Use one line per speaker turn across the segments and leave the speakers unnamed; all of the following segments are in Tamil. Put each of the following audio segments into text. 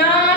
நான்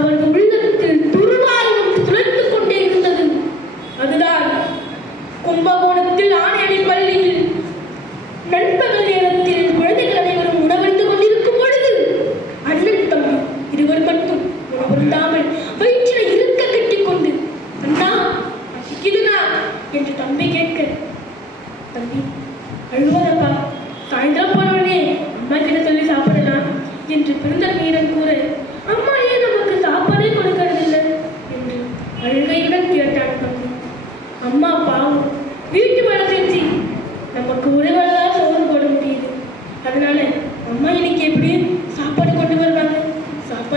அவன் உள்ளத்தில் துருவாயும் துளைத்து கொண்டே இருந்தது. அதுதான் கும்பகோணத்தில் ஆணையடி பள்ளியில் நண்பகல் நேரத்தில் குழந்தைகள் அனைவரும் கொண்டிருக்கும் பொழுது அண்ணன் தம்பி மட்டும் உணவருந்தாமல் வயிற்றில் இருக்க கட்டிக்கொண்டு அண்ணா பசிக்குதுண்ணா என்று தம்பி கேட்க தம்பி அழுவதப்பா சாயந்தரம் போனோடனே அம்மா கிட்ட சொல்லி சாப்பிடலாம் என்று பிறந்த வீரன் கூற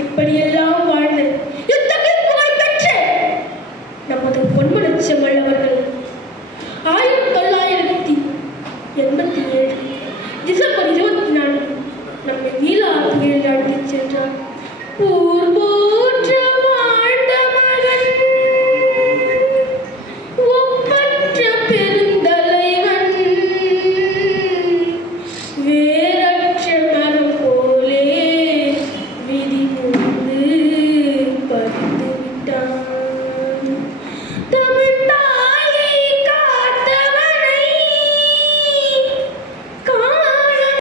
இப்படியெல்லாம் வாழ்ந்து இத்தகைய புகழ் பெற்று நமது பொன்மன செம்மல் அவர்கள் ஆயிரத்தி தொள்ளாயிரத்தி எண்பத்தி